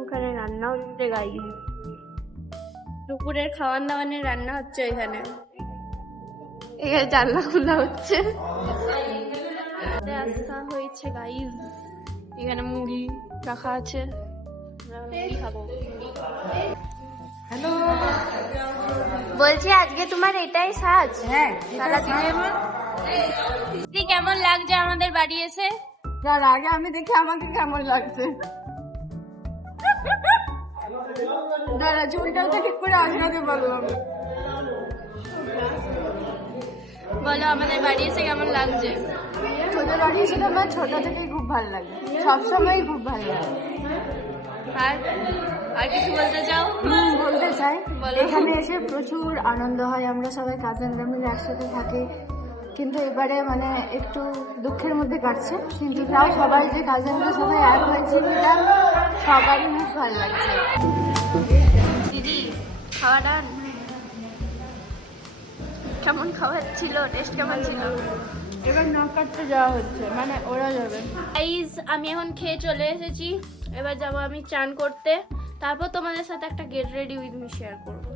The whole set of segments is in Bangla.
ওখানে রান্না হচ্ছে গাই, দুপুরের খাওয়ান দাওয়ানের রান্না হচ্ছে এখানে। এখানে জানলা খোলা হচ্ছে, আসা হয়েছে গাইজ। এখানে মুড়ি রাখা আছে, মুড়ি খাবো। হ্যালো, বলছি আজকে তোমার এটাই সাজ? হ্যাঁ, কেমন লাগছে আমাদের বাড়ি এসে? তার আগে আমি দেখি আমাকে কেমন লাগছে। দাঁড়া, চুলটাও ঠিক করে আজকে বলো। আমি বলো আমাদের বাড়ি এসে কেমন লাগছে? তোদের বাড়ি এসে আমার ছোট থেকেই খুব ভালো লাগে, সবসময়ই খুব ভালো লাগে। আর আর কিছু বলতে চাও? বলতে চাই, বলো। এখানে এসে প্রচুর আনন্দ হয়, আমরা সবাই কাজিনরা মিলে একসাথে থাকি। কিন্তু এবারে মানে একটু দুঃখের মধ্যে কাটছে, কিন্তু তাও সবাই যে কাজিনরা সবাই এক হয়েছে, সেটা সবারই খুব ভালো লাগছে। দিদি খাওয়া ডান? কেমন খাওয়া ছিল? টেস্ট কেমন ছিল? এবার নাক কাটতে যাওয়া হচ্ছে, মানে ওরা যাবে। গাইস, আমি এখন খেয়ে চলে এসেছি। এবার যাবো আমি চান করতে, তারপর তোমাদের সাথে একটা get ready with me share করবো।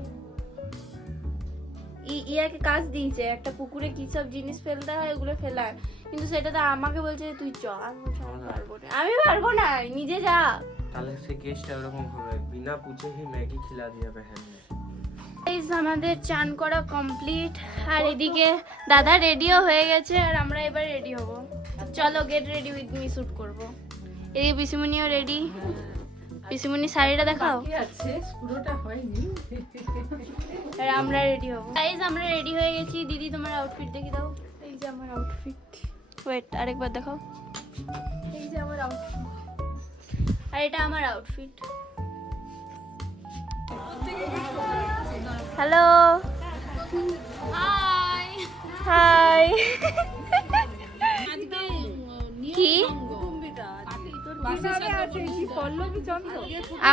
ইয়াকে কাজ দিয়েছে একটা পুকুরে কি সব জিনিস ফেলতে হয়, ওগুলো ফেলার, কিন্তু সেটাতে আমাকে বলছে তুই চ। আমি বলছি আমি পারবো না, আমি পারবো না, নিজে যা। তাহলে সে গেস্ট এরকম হবে, বিনা পুছে হি ম্যাগি খিলা দিয়া বহন। গাইস, আমাদের চান করা কমপ্লিট, আর এদিকে দাদা রেডিও হয়ে গেছে, আর আমরা এবার রেডি হব। চলো get ready with me shoot করব। এদিকে পিসিমনিও রেডি। পিসিমনি শাড়িটা দেখাও। আর আমরা রেডি হব। গাইস, আমরা রেডি হয়ে গেছি। দিদি তোমার আউটফিট দেখি দাও। এই যে আমার আউটফিট। ওয়েট, আরেকবার দেখাও। এই যে আমার আউটফিট, আর এটা আমার আউটফিট। Hello, high high. কি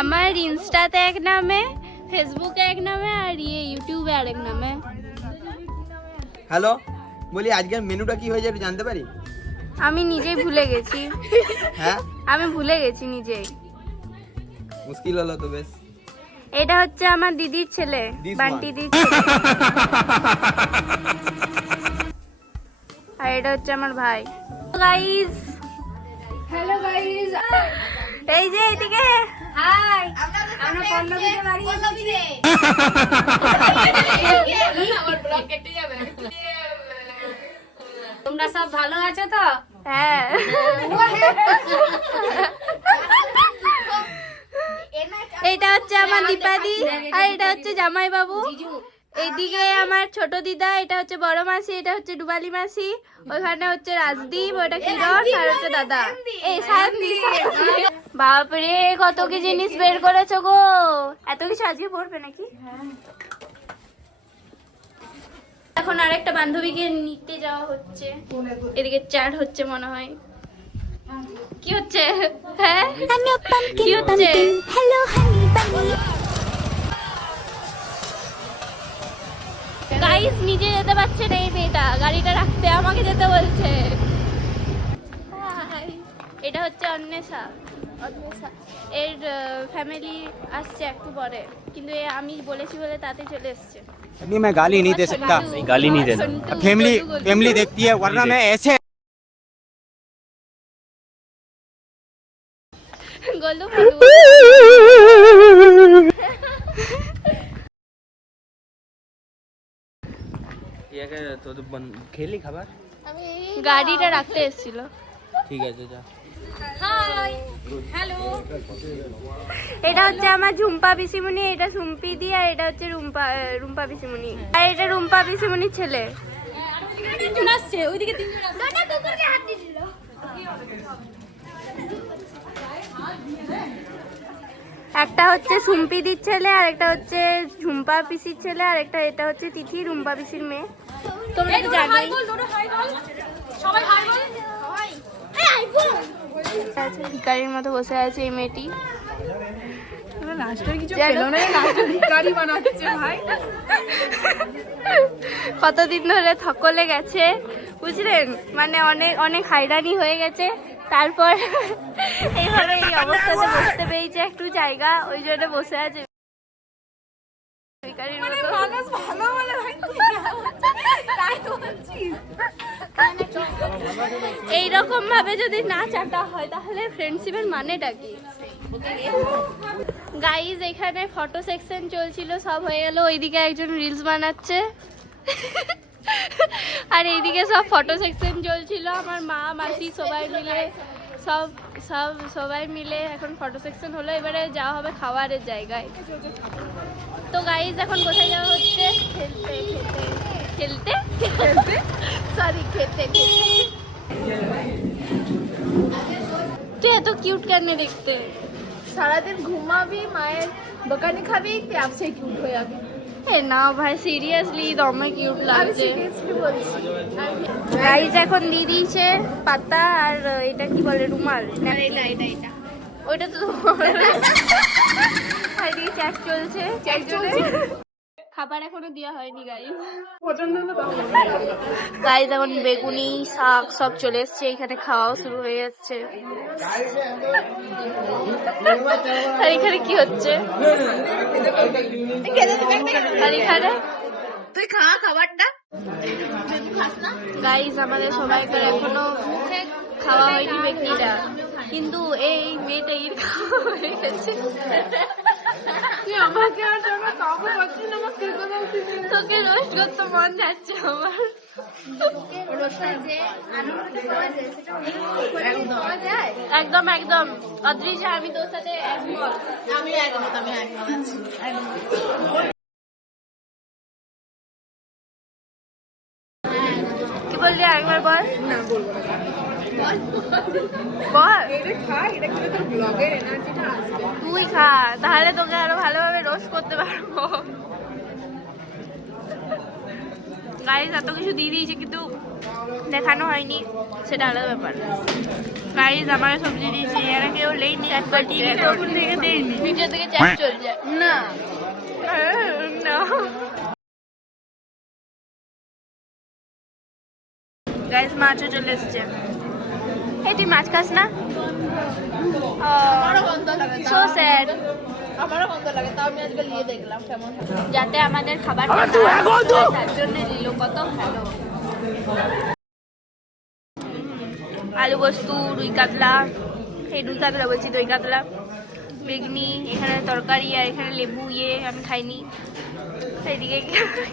আমার ইনস্টাতে এক নামে, ফেসবুকে এক নামে, আর ইউটিউবে আরেক নামে। হ্যালো, বলি আজকের মেনুটা কি হয়ে যাবে জানতে পারি? আমি নিজেই ভুলে গেছি। হ্যাঁ, আমি ভুলে গেছি নিজেই। মুশকিল হলো তো বেশ। এটা হচ্ছে আমার দিদির ছেলে, This বান্টি one. দিদির ছেলে। আর এটা হচ্ছে আমার ভাই। গাইস, হ্যালো গাইস, এই যে এইদিকে হাই। আমরা পল্লবীতে বাড়ি এসেছি। তোমরা সব ভালো আছো তো? হ্যাঁ। এটা হচ্ছে আমার দীপাদি, আর এটা হচ্ছে জামাই বাবু। এইদিকে আমার ছোট দিদা, এটা হচ্ছে বড় মাসি, এটা হচ্ছে ডুবালি মাসি, ওখানে হচ্ছে রাজদীপ, ওটা কিরণ, আর হচ্ছে দাদা। এই সায়নদি। বাপরে, কত কি জিনিস বের করেছো গো! এত কিছু আজকে পড়বে নাকি? এখন আরেকটা বান্ধবীকে নিতে যাওয়া হচ্ছে। এদিকে চ্যাট হচ্ছে মনে হয়। কি হচ্ছে? হ্যাঁ, কি হচ্ছে? গাইস, নিজে যেতে পারছে না এই মেয়েটা, গাড়িটা রাখতে আমাকে যেতে বলছে। Hi, এটা হচ্ছে অন্বেষা। এর ফ্যামিলি আসছে একটু পরে, কিন্তু আমি বলেছি বলে তাতে চলে এসছে। अभी मैं गाली नहीं दे सकता, गाली नहीं देना। फैमिली फैमिली देखती है, वरना मैं ऐसे গোলু ইয়াকে তো খেলি খাবার। গাড়িটা রাখতে এসেছিল। ঠিক আছে, যা। Hi, hello. এটা হচ্ছে আমার ঝুম্পা পিসিমণি, এটা সুম্পি দি, আর এটা হচ্ছে রুম্পা পিসিমণি, আর এটা রুম্পা পিসিমণির ছেলে। তিনজন আসছে, ওইদিকে তিনজন আসছে। না, কুকুরকে হাত দিয়ে দিল। একটা হচ্ছে সুম্পি দির ছেলে, আর একটা হচ্ছে ঝুম্পা পিসির ছেলে, আর একটা এটা হচ্ছে তিথি, রুম্পা পিসির মেয়ে। তোমরা তো জানোই। সবাই হাই বল। হাই বল। ভিকারির মতো বসে আছে এই মেয়েটি। লাস্টের কিছু পেলো না, লাস্টে ভিখারি বানাচ্ছে ভাই। কতদিন ধরে থকলে গেছে, বুঝলেন, মানে অনেক অনেক হাইরানি হয়ে গেছে। তারপর এইভাবে এই অবস্থাতে বসতে পেয়েছে একটু জায়গা, ওই জন্য বসে আছে ভিখারির মতো। এইরকম ভাবে যদি না চাটা হয় তাহলে ফ্রেন্ডশিপের মানেটা কি? গাইজ এখানে ফটো সেকশন চলছিল, সব হয়ে গেল। ওইদিকে একজন রিলস বানাচ্ছে আর এইদিকে সব ফটো সেকশন চলছিল। আমার মা মাসি সবাই মিলে সবাই মিলে এখন ফটো সেকশন হলো। এবারে যাওয়া হবে খাবারের জায়গায়। তো গাইজ এখন কোথায় যাওয়া হচ্ছে? খেলতে সরি খেতে। তুই এত কিউট কেন দেখতে? সারাদিন ঘুমাবি, মায়ের দোকানে খাবি, তুই আপসে কিউট হয়ে যাবি। এ না ভাই, সিরিয়াসলি দমে কিউট আমি লাগছে। সিরিয়াসলি বলছি। গাইজ এখন দিয়ে দিয়েছে পাতা আর এটা কি বলে রুমাল, ওইটা তো চ্যাট চলছে। খাবার এখনো দেওয়া হয়নি গাইজ। গাইজ এখন বেগুনি শাক সব চলে এসছে, এখানে খাওয়াও শুরু হয়ে যাচ্ছে। আর এখানে কি হচ্ছে? আর এখানে তুই খা খাবারটা। গাইজ আমাদের সবাইকার এখনো খাওয়া হয়নি বেগনিটা, কিন্তু এই মেয়েটা ঈদ খাওয়া হয়ে গেছে। তুই আমাকে আর জানা কাউকে পাচ্ছি না, আমার খেতে দাও। তোকে রোস্ট করতে মন যাচ্ছে আমার। একদম একদম অদৃশ্য, আমি তোর সাথে একমত। কি বললি আরেকবার বল। বল তুই খা, তাহলে তোকে আরো ভালোভাবে রোস্ট করতে পারবো। গাইজ এত কিছু দিয়ে দিয়েছে কিন্তু দেখানো হয়নি, সেটা আলাদা ব্যাপার। গাইজ আমার সবজি দিয়েছে, এরা কেউ লেইনি, থেকে দেয়নি, ভিডিও থেকে চ্যাট চলছে না। গাইজ মাছও চলে এসছে। এই তুই মাছ খাস না? So sad. আমারও গন্ধ লাগে, তাও আমি আজকে নিয়ে দেখলাম কেমন। যাতে আমাদের খাবারটা তার জন্য নিল, কত ভালো। আলু পোস্তু, রুই কাতলা, এই রুই কাতলা বলছি, দই কাতলা, বেগনি, এখানে তরকারি আর এখানে লেবু আমি খাইনি। এইদিকে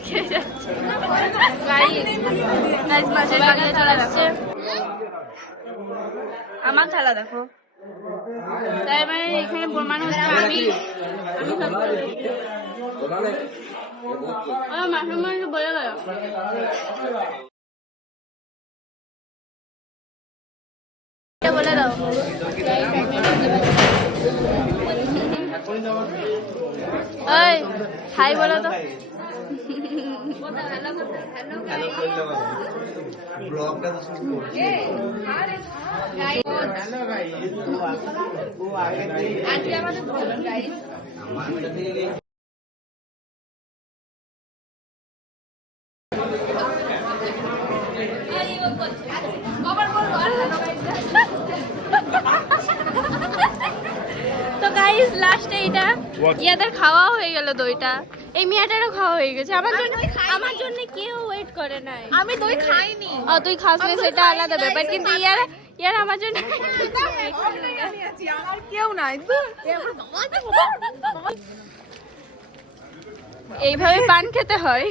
খেয়ে যাচ্ছে। মাছের কাতলা চলে আসছে। আমার থালা দেখো, তাই মানে এখানে প্রমাণ হচ্ছে আমি মাছের মাংস বলে গেল। বলে দাও। ওই হাই বলো তো। তো গাইস লাস্টে এটা ইয়াদের খাওয়া হয়ে গেল, দইটা এই মিয়াটারও খাওয়া হয়ে গেছে। আমার জন্য কেউ ওয়েট করে নাই। আমি দই খাইনি। তুই খাস না সেটা আলাদা ব্যাপার, কিন্তু ইয়ার আমার জন্য আমার কেউ নাই। এইভাবে পান খেতে হয়,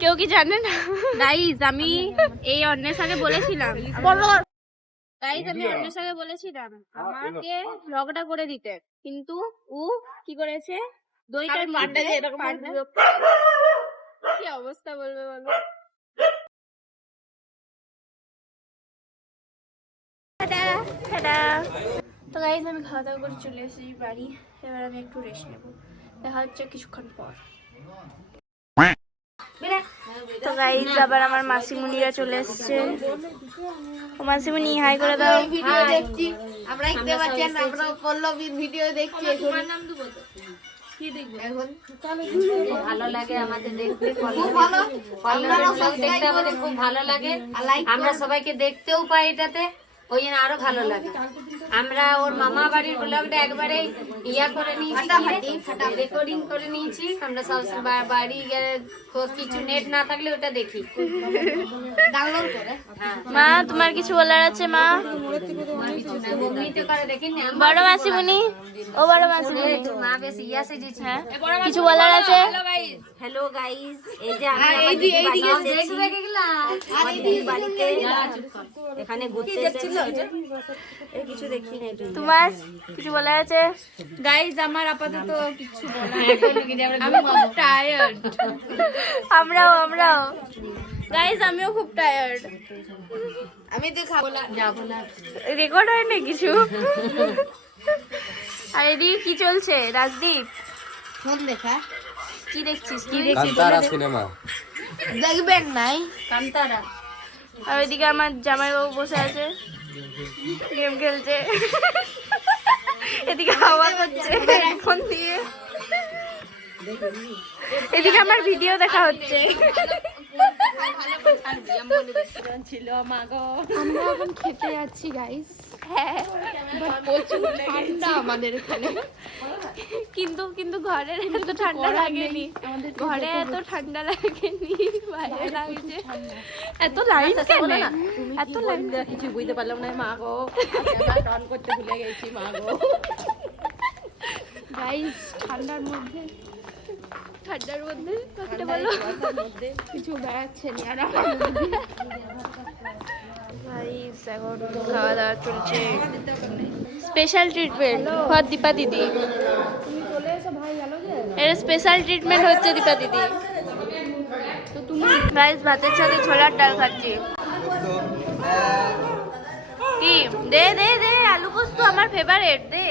কেউ কি জানে না? গাইস আমি এই অন্বেষাকে বলেছিলাম, আমি অন্বেষাকে বলেছিলাম আমাকে ভ্লগটা করে দিতে, কিন্তু ও কি করেছে, দইটা কি অবস্থা বলবে বলো। তো গাইস আমি খাওয়া দাওয়া করে চলে এসেছি বাড়ি, এবার আমি একটু রেস্ট নেবো, দেখা হচ্ছে কিছুক্ষণ পর। তো গাইস আবার আমার মাসিমুনিরা চলে এসছে। ও মাসিমুনি হাই করে দাও। ভিডিও দেখছি, আমরা দেখতে পাচ্ছেন, আমরা পল্লবীর ভিডিও দেখছি। তোমার নাম দেবো তো? ভালো লাগে আমাদের দেখতে, কল্যাণের ব্লগ দেখতে আমাদের খুব ভালো লাগে। আমরা সবাইকে দেখতেও পাই এটাতে, ওই জন্য আরো ভালো লাগে। আমরা ওর মামা বাড়ির ব্লগটা একবারে ইয়া করে নিয়েছি, রেকর্ডিং করে নিয়েছি। আমরা সব বাড়ি গেলে কিছু নেট না থাকলে ওটা দেখি, ডাউনলোড করে। মা তোমার কিছু বলার আছে? মা এমনিতে করে দেখিনি। বড় মাসিমণি, ও বড় মাসিমণি, মা বেশ ইয়া সেজেছে। হ্যাঁ কিছু বলার আছে? হ্যালো গাইস, এই যে আমি আমার দিদি বাড়ি এসেছি। আমার দিদি বাড়িতে এখানে ঘুরতে এসেছি। এই কিছু দেখি না একটু। তোমার কিছু বলার আছে? গাইজ আমার আপাতত কিছু বলার, আমি খুব টায়ার্ড। আমরাও গাইস, আমিও খুব টায়ার্ড। আমি তো খাবো না, যাবো না। রেকর্ড হয় না কিছু। আর এদিকে কি চলছে? রাজদীপ ফোন দেখা কি দেখছিস? কি দেখছিস? कांतारा सिनेमा দেখবেন নাই কান্তারা। আর ওইদিকে আমার জামাইবাবু বসে আছে, গেম খেলছে। এদিকে হাওয়া করছে ফোন দিয়ে, এদিকে আমার ভিডিও দেখা হচ্ছে। আমরা এখন খেতে যাচ্ছি গাইস। হ্যাঁ, প্রচুর ঠান্ডা আমাদের এখানে। কিন্তু ঘরের এত ঠান্ডা লাগেনি, ঘরে এত ঠান্ডা লাগেনি, বাইরে লাগছে। এত লাইন কেন? এত লাইন কিছু বুঝতে পারলাম না মা গো, অন করতে ভুলে গেছি মা গো। গাইস ঠান্ডার মধ্যে কথা বলো। কিছু বেড়াচ্ছে নি আর গাইস এখন খাওয়া দাওয়া চলছে। স্পেশাল ট্রিটমেন্ট ফর দীপা দিদি। এর স্পেশাল ট্রিটমেন্ট হচ্ছে দীপা দিদি। গাইস ভাতের সাথে ছোলার ডাল খাচ্ছি। কি দে দে দে, আলু পোস্ত আমার ফেভারিট, দে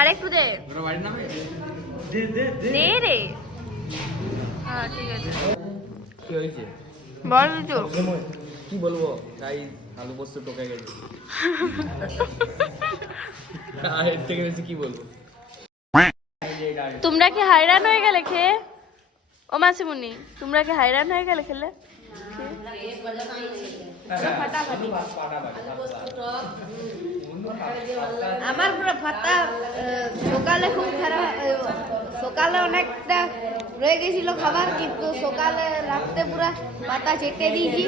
আরেকটু দে। দে রে। হ্যাঁ ঠিক আছে, কি হয়েছে? বল তো। কি বলবো গাইস, আলু পোস্ত টোকা গেছে। আর এর থেকে বেশি কি বলবো? তোমরা কি হায়রান হয়ে গেলে খেয়ে? ও মাসিমুনি, তোমরা কি হায়রান হয়ে গেলে খেলে? আমার পুরো ফাটা। সকালে খুব খারাপ, সকালে অনেকটা রয়ে গেছিল খাবার, কিন্তু সকালে রাতে পুরো পাতা চেটে দিয়েছি।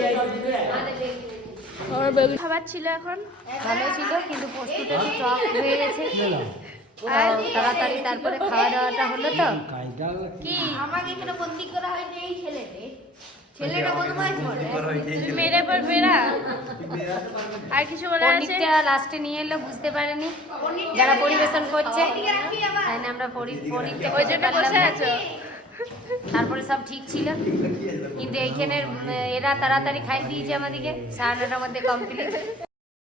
খাবার ছিল এখন ভালো ছিল, কিন্তু পোস্তটা একটু টক হয়ে গেছে। আর তাড়াতাড়ি তারপরে খাওয়া দাওয়াটা হলো তো। কি আমাকে এখানে বন্দি করা হয়েছে এই ছেলেটা বদমাইশ বলে। তুই মেরে পড়বে না? আর কিছু বলার আছে? পনিরটা লাস্টে নিয়ে এলো, বুঝতে পারেনি যারা পরিবেশন করছে, তাই না আমরা পনিরটা ওই জন্য বসে আছো। তারপরে সব ঠিক ছিল, কিন্তু এইখানের এরা তাড়াতাড়ি খাই দিয়েছে আমাদেরকে, 9:30টার মধ্যে কমপ্লিট।